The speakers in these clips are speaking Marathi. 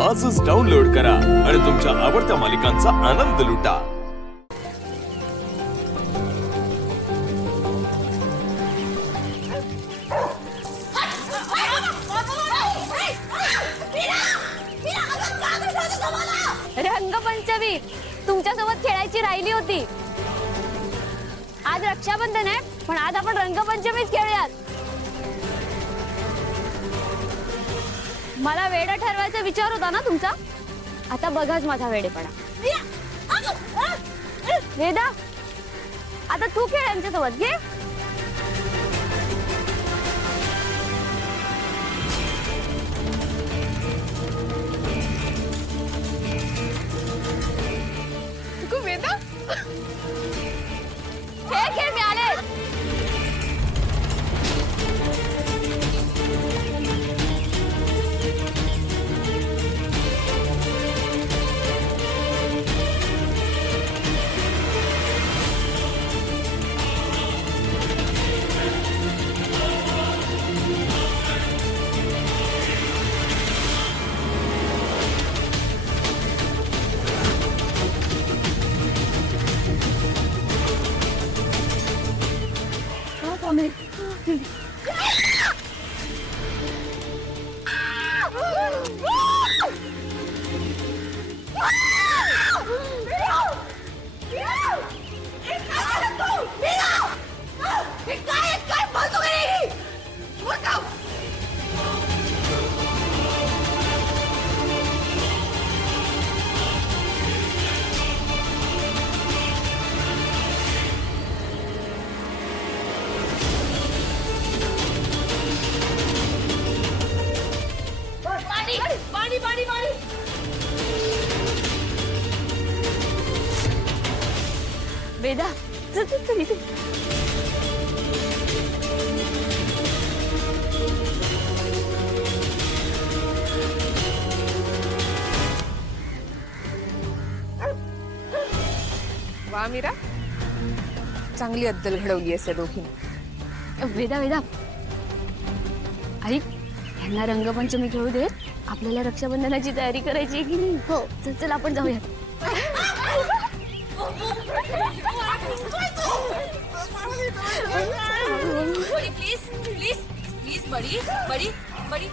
आजच डाउनलोड करा आणि तुमच्या आवडत्या मालिकांचा आनंद लुटा। रंगपंचमी तुमच्यासोबत खेळायची राहिली होती। आज रक्षाबंधन आहे, पण आज आपण रंगपंचमीच खेळूयात। मला वेडा ठरवायचा विचार होता ना तुमचा, आता बघाच माझा वेडेपणा। वेदा, आता तू खेळ यांच्यासोबत घे। वेदा खेळ खेळ मी आले। वेदा चल चल चल इथे। वा मीरा, चांगली अद्दल घडवली असे दोघींनी। वेदा वेदा आई, यांना रंगपंचमी खेळू देत, आपल्याला रक्षाबंधनाची तयारी करायची आहे की नाही? हो चल चल आपण जाऊयात। प्लीज प्लीज प्लीज बड़ी बड़ी बड़ी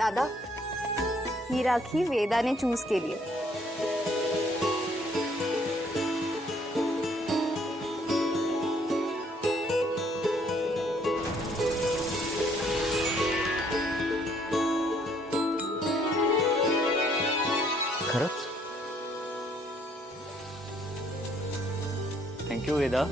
दादा, ही राखी वेदाने चूज केली आहे। खरंच थँक्यू वेदा।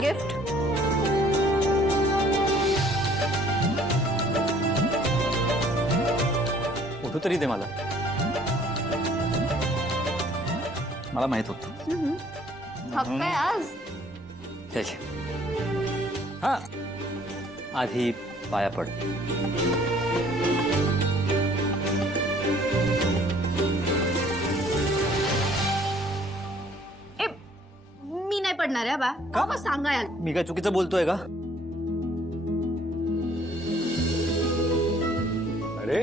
गिफ्ट उठू तरी दे मला माहित होतं। हक्क आहे आज। ठीक आहे, हा आधी पाया पड। मी नाही पडणार आहे बा, का सांगा यार। मी काय चुकीचं बोलतोय का? अरे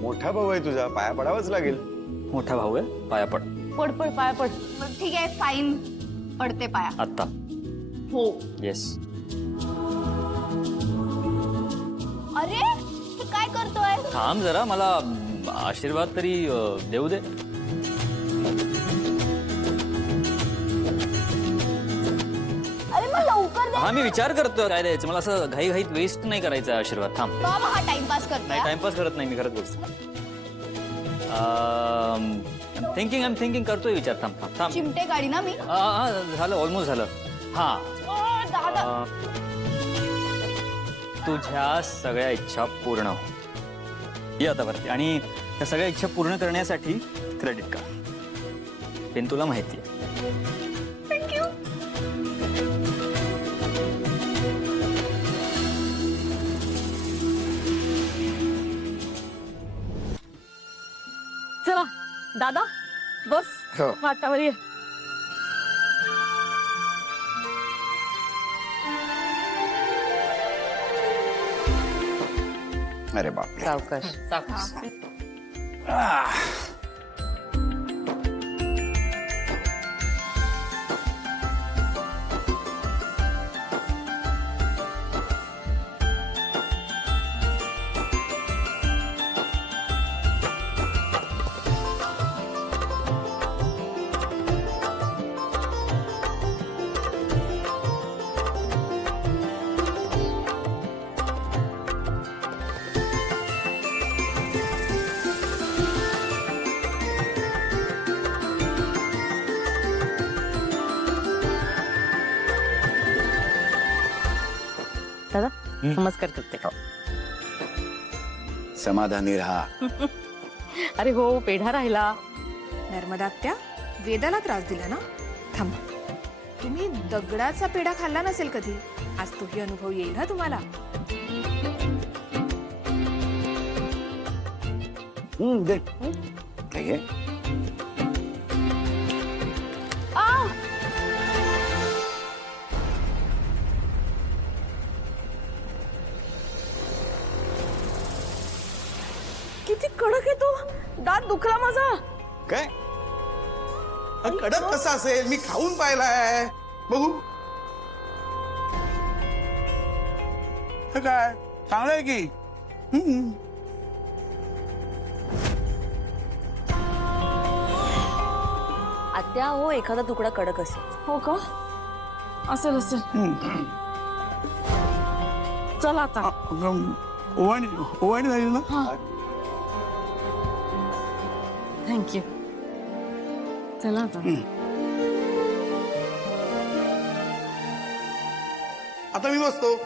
मोठा भाऊ आहे तुझा, पाया पडावंच लागेल। मोठा भाऊ आहे, पाया पड। पड पड पाया पड। ठीक आहे फाईन, पडते पाया। आत्ता हो. येस. अरे तू काय करतोय? थांब जरा, मला आशीर्वाद तरी देऊ दे. अरे मग लवकर दे. हा, मी विचार करतोय काय द्यायचं. मला असं घाईघाईत वेस्ट नाही करायचा आशीर्वाद. थांब. बाबा हा टाइमपास करतोय. नाही, टाइमपास करत नाही मी, खरंच बोलतो. थिंकिंग करतोय विचार. थांब थांब थांब. चिमटे गाडी ना मी. हा, झालं, ऑलमोस्ट झालं. हा, दादा तुझ्या सगळ्या इच्छा पूर्ण हो. ये आता वरती. आणि त्या सगळ्या इच्छा पूर्ण करण्यासाठी क्रेडिट कार्ड पेन तुला माहिती आहे. थँक्यू. चला दादा बस वाटावर ये. अरे बापरे. सावकाश. दादा नमस्कार करते. समाधानी राहा. अरे हो, पेढा राहिला. नर्मदा आत्या, वेदाला त्रास दिला ना? थांबा. तुम्ही दगडाचा पेढा खाल्ला नसेल कधी. आज तोही अनुभव येईल ना तुम्हाला. दे. हे घे. किती कडक आहे तो. दात दुखला माझा. काय कडक कसा असेल? मी खाऊन पाहिलाय. बघू. हे काय चांगलं आहे की. आत्या हो, एखादा तुकडा कडक असेल. हो का? असेल असेल. चला आता. ओवाणी झाली ना. थँक्यू. चला आता. आता मी बसतो.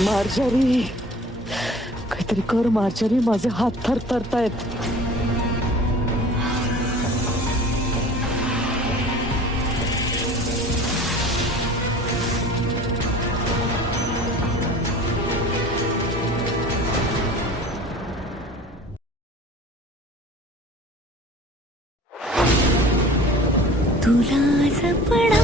मार्जारी, काहीतरी कर मार्जारी. माझे हात थरथरतायत. तुला जपणार